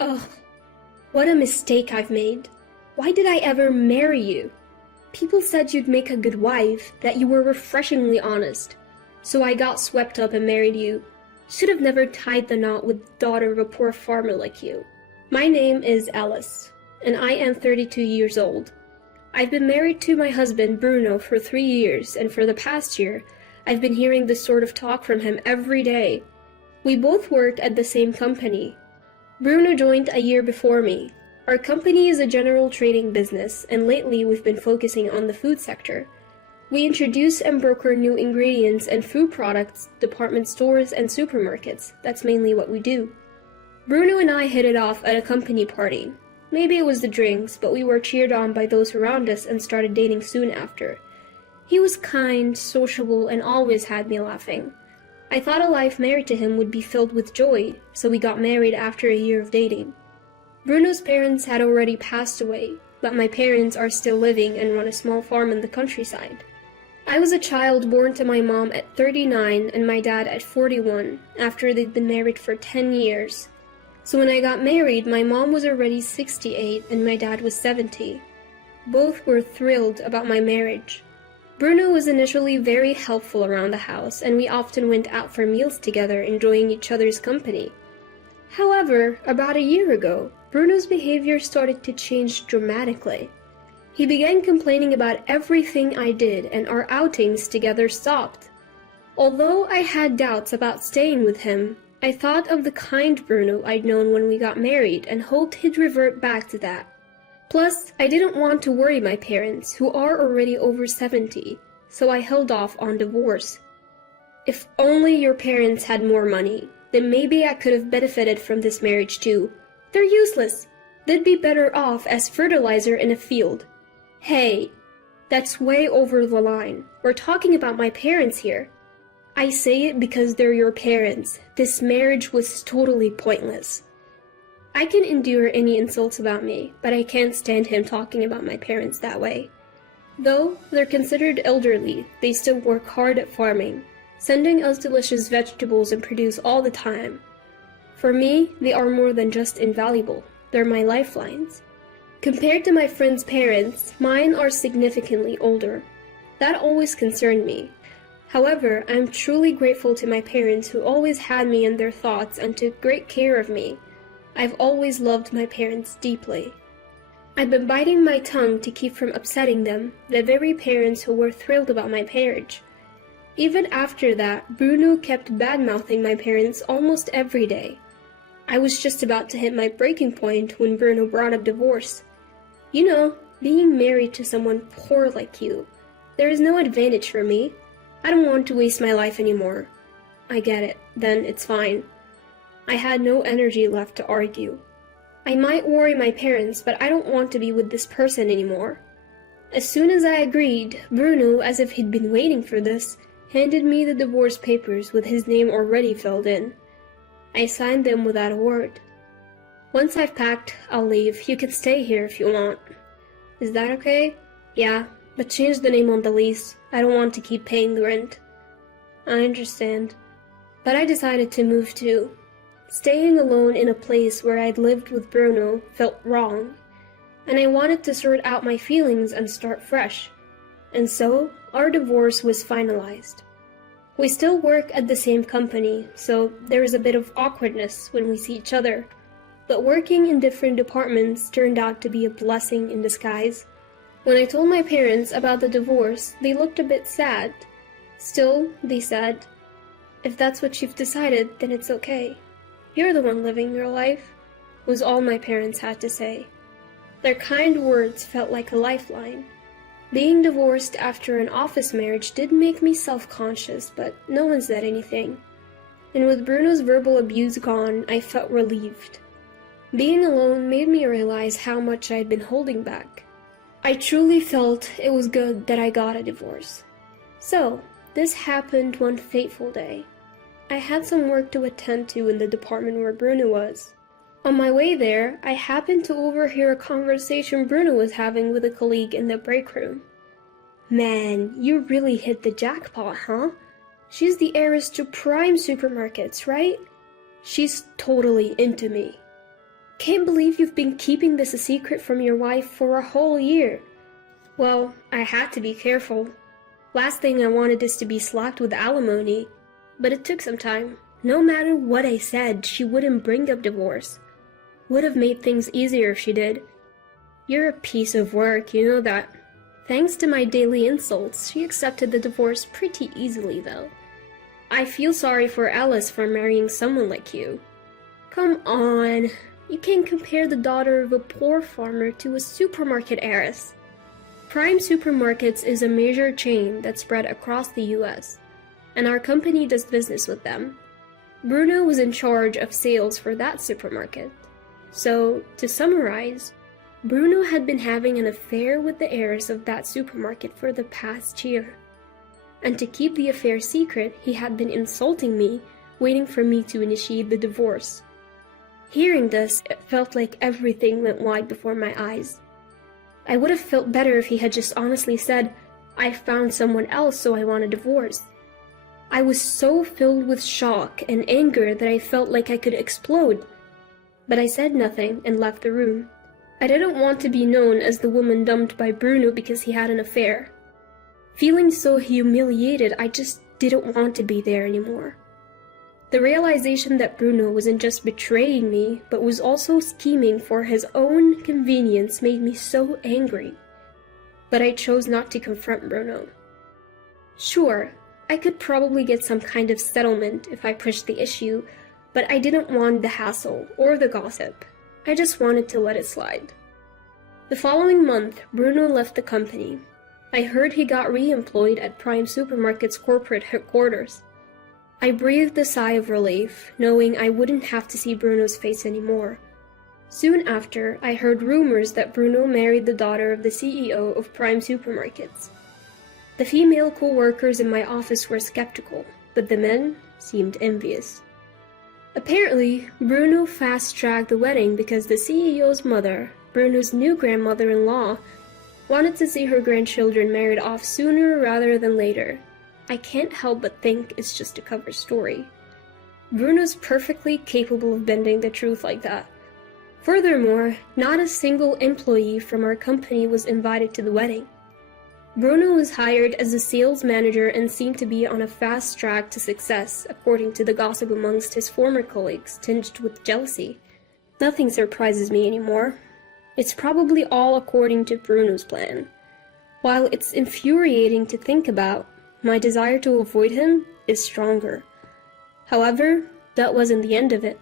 Ugh, what a mistake I've made. Why did I ever marry you? People said you'd make a good wife, that you were refreshingly honest. So I got swept up and married you. Should have never tied the knot with the daughter of a poor farmer like you. My name is Alice, and I am 32 years old. I've been married to my husband Bruno for 3 years, and for the past year, I've been hearing this sort of talk from him every day. We both work at the same company. Bruno joined a year before me. Our company is a general trading business, and lately we've been focusing on the food sector. We introduce and broker new ingredients and food products, department stores, and supermarkets. That's mainly what we do. Bruno and I hit it off at a company party. Maybe it was the drinks, but we were cheered on by those around us and started dating soon after. He was kind, sociable, and always had me laughing. I thought a life married to him would be filled with joy, so we got married after a year of dating. Bruno's parents had already passed away, but my parents are still living and run a small farm in the countryside. I was a child born to my mom at 39 and my dad at 41, after they'd been married for 10 years. So when I got married, my mom was already 68 and my dad was 70. Both were thrilled about my marriage. Bruno was initially very helpful around the house, and we often went out for meals together, enjoying each other's company. However, about a year ago, Bruno's behavior started to change dramatically. He began complaining about everything I did, and our outings together stopped. Although I had doubts about staying with him, I thought of the kind Bruno I'd known when we got married and hoped he'd revert back to that. Plus, I didn't want to worry my parents, who are already over 70, so I held off on divorce. If only your parents had more money, then maybe I could have benefited from this marriage too. They're useless. They'd be better off as fertilizer in a field. Hey, that's way over the line. We're talking about my parents here. I say it because they're your parents. This marriage was totally pointless. I can endure any insults about me, but I can't stand him talking about my parents that way. Though they're considered elderly, they still work hard at farming, sending us delicious vegetables and produce all the time. For me, they are more than just invaluable. They're my lifelines. Compared to my friends' parents, mine are significantly older. That always concerned me. However, I'm truly grateful to my parents who always had me in their thoughts and took great care of me. I've always loved my parents deeply. I've been biting my tongue to keep from upsetting them, the very parents who were thrilled about my marriage. Even after that, Bruno kept bad-mouthing my parents almost every day. I was just about to hit my breaking point when Bruno brought up divorce. You know, being married to someone poor like you, there is no advantage for me. I don't want to waste my life anymore. I get it, then it's fine. I had no energy left to argue. I might worry my parents, but I don't want to be with this person anymore. As soon as I agreed, Bruno, as if he'd been waiting for this, handed me the divorce papers with his name already filled in. I signed them without a word. Once I've packed, I'll leave. You can stay here if you want. Is that okay? Yeah, but change the name on the lease. I don't want to keep paying the rent. I understand. But I decided to move too. Staying alone in a place where I'd lived with Bruno felt wrong, and I wanted to sort out my feelings and start fresh. And so, our divorce was finalized. We still work at the same company, so there is a bit of awkwardness when we see each other, but working in different departments turned out to be a blessing in disguise. When I told my parents about the divorce, they looked a bit sad. Still, they said, "If that's what you've decided, then it's okay. You're the one living your life," was all my parents had to say. Their kind words felt like a lifeline. Being divorced after an office marriage did make me self-conscious, but no one said anything. And with Bruno's verbal abuse gone, I felt relieved. Being alone made me realize how much I'd been holding back. I truly felt it was good that I got a divorce. So, this happened one fateful day. I had some work to attend to in the department where Bruno was. On my way there, I happened to overhear a conversation Bruno was having with a colleague in the break room. "Man, you really hit the jackpot, huh? She's the heiress to prime supermarkets, right? She's totally into me." Can't believe you've been keeping this a secret from your wife for a whole year. Well, I had to be careful. Last thing I wanted is to be slapped with alimony, but it took some time. No matter what I said, she wouldn't bring up divorce. Would have made things easier if she did. You're a piece of work, you know that. Thanks to my daily insults, she accepted the divorce pretty easily though. I feel sorry for Alice for marrying someone like you. Come on, you can't compare the daughter of a poor farmer to a supermarket heiress. Prime Supermarkets is a major chain that's spread across the US, and our company does business with them. Bruno was in charge of sales for that supermarket. So, to summarize, Bruno had been having an affair with the heiress of that supermarket for the past year. And to keep the affair secret, he had been insulting me, waiting for me to initiate the divorce. Hearing this, it felt like everything went wide before my eyes. I would have felt better if he had just honestly said, "I found someone else, so I want a divorce." I was so filled with shock and anger that I felt like I could explode. But I said nothing and left the room. I didn't want to be known as the woman dumped by Bruno because he had an affair. Feeling so humiliated, I just didn't want to be there anymore. The realization that Bruno wasn't just betraying me, but was also scheming for his own convenience made me so angry. But I chose not to confront Bruno. Sure, I could probably get some kind of settlement if I pushed the issue, but I didn't want the hassle or the gossip. I just wanted to let it slide. The following month, Bruno left the company. I heard he got re-employed at Prime Supermarket's corporate headquarters. I breathed a sigh of relief, knowing I wouldn't have to see Bruno's face anymore. Soon after, I heard rumors that Bruno married the daughter of the CEO of Prime Supermarkets. The female co-workers in my office were skeptical, but the men seemed envious. Apparently, Bruno fast-tracked the wedding because the CEO's mother, Bruno's new grandmother-in-law, wanted to see her grandchildren married off sooner rather than later. I can't help but think it's just a cover story. Bruno's perfectly capable of bending the truth like that. Furthermore, not a single employee from our company was invited to the wedding. Bruno was hired as a sales manager and seemed to be on a fast track to success, according to the gossip amongst his former colleagues, tinged with jealousy. Nothing surprises me anymore. It's probably all according to Bruno's plan. While it's infuriating to think about, my desire to avoid him is stronger. However, that wasn't the end of it.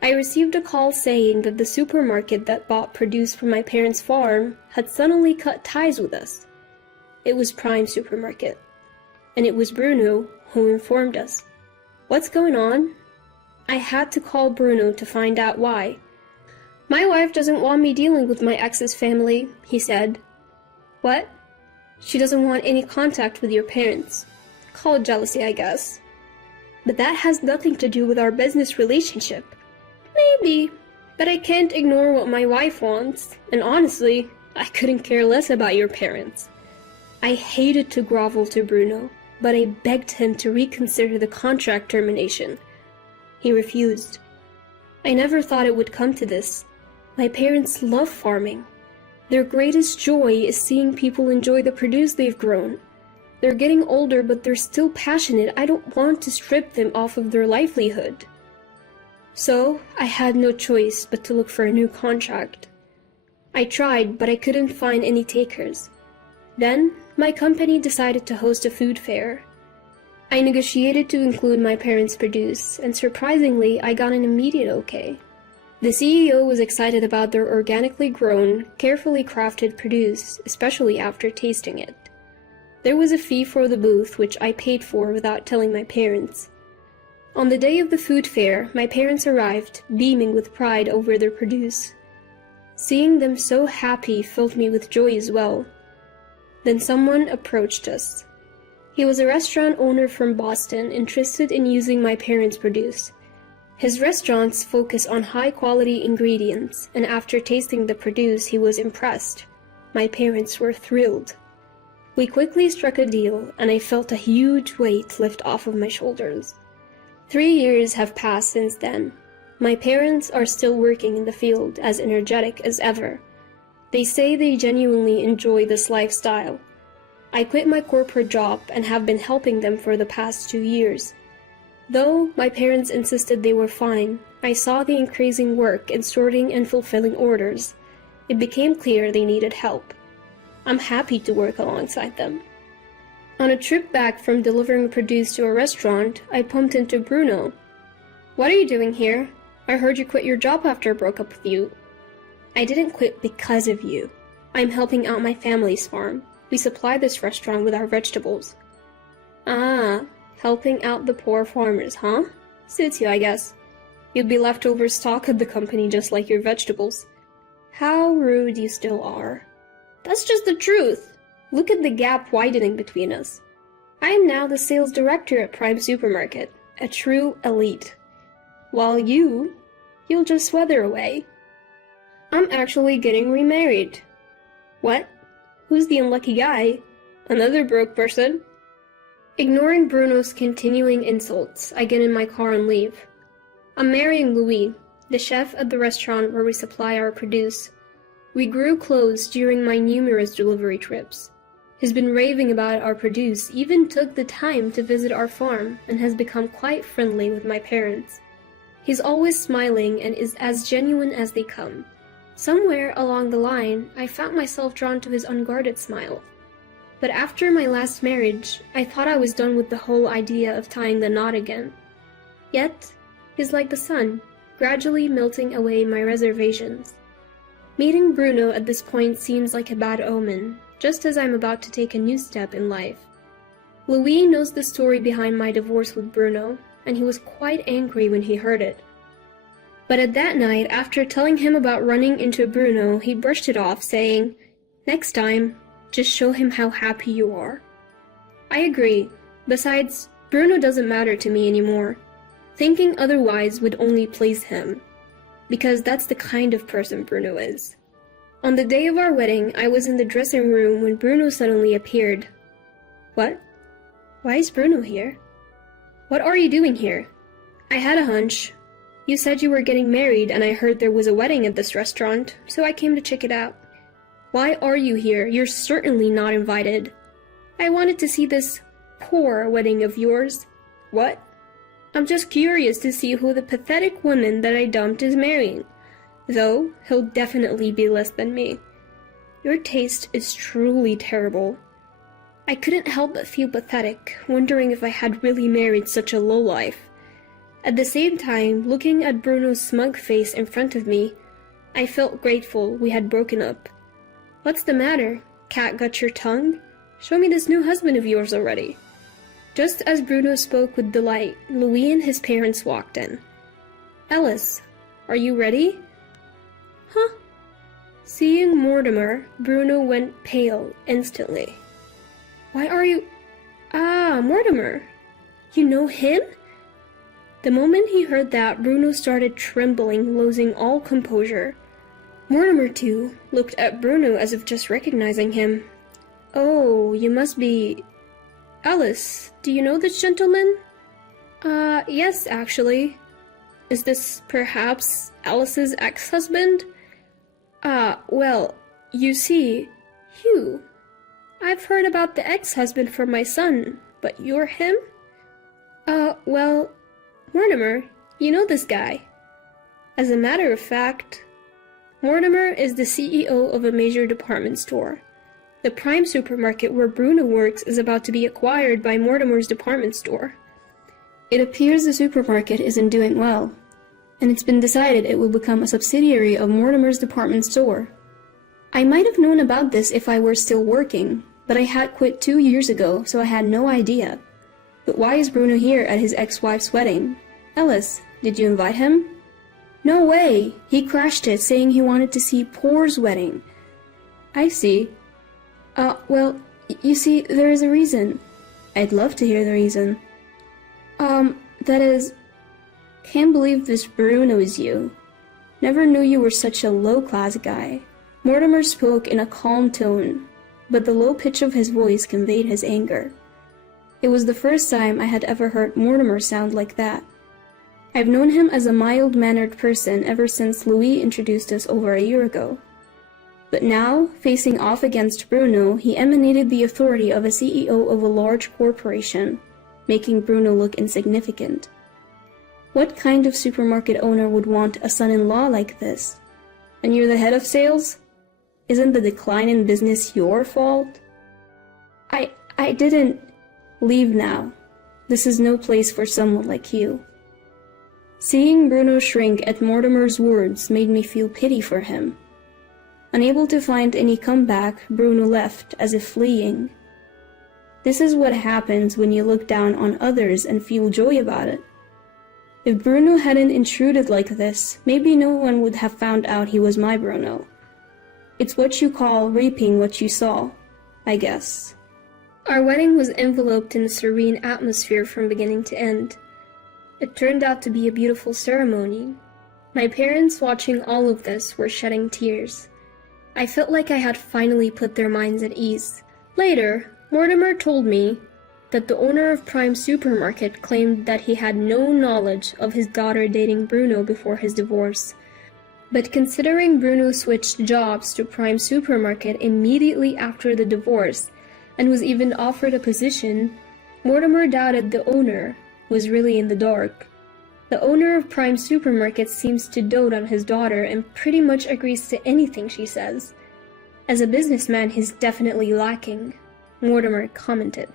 I received a call saying that the supermarket that bought produce from my parents' farm had suddenly cut ties with us. It was Prime Supermarket, and it was Bruno who informed us. What's going on? I had to call Bruno to find out why. My wife doesn't want me dealing with my ex's family, he said. What? She doesn't want any contact with your parents. Call it jealousy, I guess. But that has nothing to do with our business relationship. Maybe, but I can't ignore what my wife wants, and honestly, I couldn't care less about your parents. I hated to grovel to Bruno, but I begged him to reconsider the contract termination. He refused. I never thought it would come to this. My parents love farming. Their greatest joy is seeing people enjoy the produce they've grown. They're getting older, but they're still passionate. I don't want to strip them off of their livelihood. So, I had no choice but to look for a new contract. I tried, but I couldn't find any takers. Then, my company decided to host a food fair. I negotiated to include my parents' produce, and surprisingly, I got an immediate okay. The CEO was excited about their organically grown, carefully crafted produce, especially after tasting it. There was a fee for the booth, which I paid for without telling my parents. On the day of the food fair, my parents arrived, beaming with pride over their produce. Seeing them so happy filled me with joy as well. Then someone approached us. He was a restaurant owner from Boston, interested in using my parents' produce. His restaurants focus on high-quality ingredients, and after tasting the produce, he was impressed. My parents were thrilled. We quickly struck a deal, and I felt a huge weight lift off of my shoulders. 3 years have passed since then. My parents are still working in the field, as energetic as ever. They say they genuinely enjoy this lifestyle. I quit my corporate job and have been helping them for the past 2 years. Though my parents insisted they were fine, I saw the increasing work in sorting and fulfilling orders. It became clear they needed help. I'm happy to work alongside them. On a trip back from delivering produce to a restaurant, I bumped into Bruno. "What are you doing here? I heard you quit your job after I broke up with you." "I didn't quit because of you. I'm helping out my family's farm. We supply this restaurant with our vegetables." "Ah, helping out the poor farmers, huh? Suits you, I guess. You'd be leftover stock at the company just like your vegetables." "How rude you still are." "That's just the truth. Look at the gap widening between us. I am now the sales director at Prime Supermarket, a true elite. While you'll just weather away. I'm actually getting remarried." "What? Who's the unlucky guy? Another broke person?" Ignoring Bruno's continuing insults, I get in my car and leave. I'm marrying Louis, the chef at the restaurant where we supply our produce. We grew close during my numerous delivery trips. He's been raving about our produce, even took the time to visit our farm, and has become quite friendly with my parents. He's always smiling and is as genuine as they come. Somewhere along the line, I found myself drawn to his unguarded smile. But after my last marriage, I thought I was done with the whole idea of tying the knot again. Yet, he's like the sun, gradually melting away my reservations. Meeting Bruno at this point seems like a bad omen, just as I'm about to take a new step in life. Louis knows the story behind my divorce with Bruno, and he was quite angry when he heard it. But at that night, after telling him about running into Bruno, he brushed it off, saying, "Next time, just show him how happy you are." I agree. Besides, Bruno doesn't matter to me anymore. Thinking otherwise would only please him, because that's the kind of person Bruno is. On the day of our wedding, I was in the dressing room when Bruno suddenly appeared. "What? Why is Bruno here?" "What are you doing here?" "I had a hunch. You said you were getting married, and I heard there was a wedding at this restaurant, so I came to check it out." "Why are you here? You're certainly not invited." "I wanted to see this poor wedding of yours." "What?" "I'm just curious to see who the pathetic woman that I dumped is marrying. Though, he'll definitely be less than me." "Your taste is truly terrible." I couldn't help but feel pathetic, wondering if I had really married such a lowlife. At the same time, looking at Bruno's smug face in front of me, I felt grateful we had broken up. "What's the matter? Cat got your tongue? Show me this new husband of yours already." Just as Bruno spoke with delight, Louis and his parents walked in. "Ellis, are you ready?" "Huh?" Seeing Mortimer, Bruno went pale instantly. "Why are you— Ah, Mortimer! You know him?" The moment he heard that, Bruno started trembling, losing all composure. Mortimer, too, looked at Bruno as if just recognizing him. "Oh, you must be— Alice, do you know this gentleman?" Yes, actually." "Is this perhaps Alice's ex-husband?" Well, you see, Hugh. I've heard about the ex-husband from my son, but you're him?" Well, Mortimer, you know this guy." As a matter of fact, Mortimer is the CEO of a major department store. The Prime Supermarket where Bruno works is about to be acquired by Mortimer's department store. It appears the supermarket isn't doing well, and it's been decided it will become a subsidiary of Mortimer's department store. I might have known about this if I were still working, but I had quit 2 years ago, so I had no idea. But why is Bruno here at his ex-wife's wedding? Ellis, did you invite him? No way! He crashed it, saying he wanted to see Poor's wedding. I see. Well, you see, there is a reason. I'd love to hear the reason. That is, can't believe this Bruno is you. Never knew you were such a low-class guy. Mortimer spoke in a calm tone, but the low pitch of his voice conveyed his anger. It was the first time I had ever heard Mortimer sound like that. I've known him as a mild-mannered person ever since Louis introduced us over a year ago. But now, facing off against Bruno, he emanated the authority of a CEO of a large corporation, making Bruno look insignificant. What kind of supermarket owner would want a son-in-law like this? And you're the head of sales? Isn't the decline in business your fault? I didn't... Leave now. This is no place for someone like you. Seeing Bruno shrink at Mortimer's words made me feel pity for him. Unable to find any comeback, Bruno left as if fleeing. This is what happens when you look down on others and feel joy about it. If Bruno hadn't intruded like this, maybe no one would have found out he was my Bruno. It's what you call reaping what you sow, I guess. Our wedding was enveloped in a serene atmosphere from beginning to end. It turned out to be a beautiful ceremony. My parents, watching all of this, were shedding tears. I felt like I had finally put their minds at ease. Later, Mortimer told me that the owner of Prime Supermarket claimed that he had no knowledge of his daughter dating Bruno before his divorce. But considering Bruno switched jobs to Prime Supermarket immediately after the divorce, and was even offered a position, Mortimer doubted the owner was really in the dark. The owner of Prime Supermarket seems to dote on his daughter and pretty much agrees to anything she says. As a businessman, he's definitely lacking, Mortimer commented.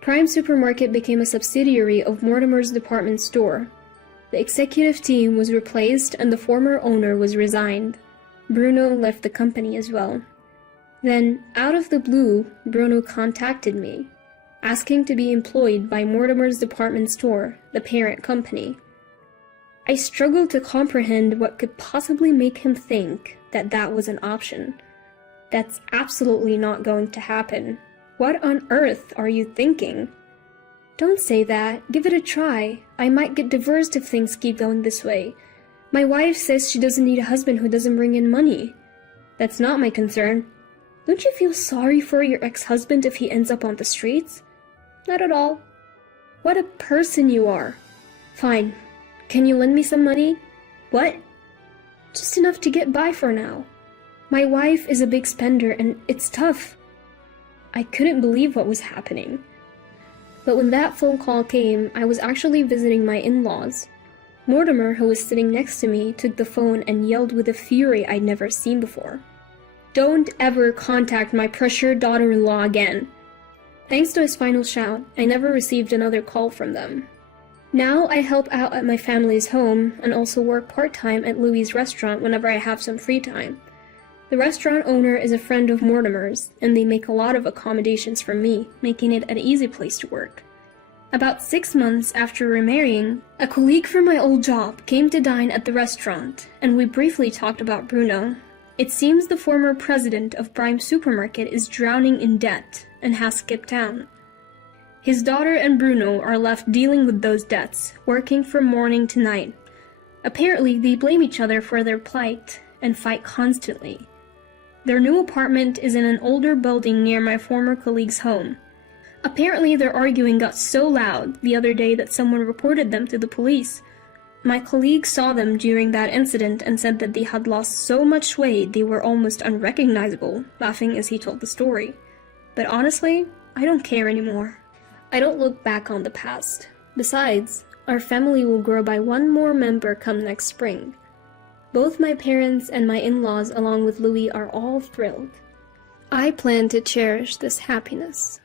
Prime Supermarket became a subsidiary of Mortimer's department store. The executive team was replaced and the former owner was resigned. Bruno left the company as well. Then, out of the blue, Bruno contacted me, asking to be employed by Mortimer's department store, the parent company. I struggled to comprehend what could possibly make him think that that was an option. That's absolutely not going to happen. What on earth are you thinking? Don't say that. Give it a try. I might get divorced if things keep going this way. My wife says she doesn't need a husband who doesn't bring in money. That's not my concern. Don't you feel sorry for your ex-husband if he ends up on the streets? Not at all. What a person you are. Fine. Can you lend me some money? What? Just enough to get by for now. My wife is a big spender and it's tough. I couldn't believe what was happening. But when that phone call came, I was actually visiting my in-laws. Mortimer, who was sitting next to me, took the phone and yelled with a fury I'd never seen before. Don't ever contact my pressured daughter-in-law again. Thanks to his final shout, I never received another call from them. Now I help out at my family's home and also work part-time at Louis' restaurant whenever I have some free time. The restaurant owner is a friend of Mortimer's, and they make a lot of accommodations for me, making it an easy place to work. About 6 months after remarrying, a colleague from my old job came to dine at the restaurant, and we briefly talked about Bruno. It seems the former president of Prime Supermarket is drowning in debt and has skipped town. His daughter and Bruno are left dealing with those debts, working from morning to night. Apparently, they blame each other for their plight and fight constantly. Their new apartment is in an older building near my former colleague's home. Apparently, their arguing got so loud the other day that someone reported them to the police. My colleague saw them during that incident and said that they had lost so much weight they were almost unrecognizable, laughing as he told the story. But honestly, I don't care anymore. I don't look back on the past. Besides, our family will grow by one more member come next spring. Both my parents and my in-laws along with Louis are all thrilled. I plan to cherish this happiness.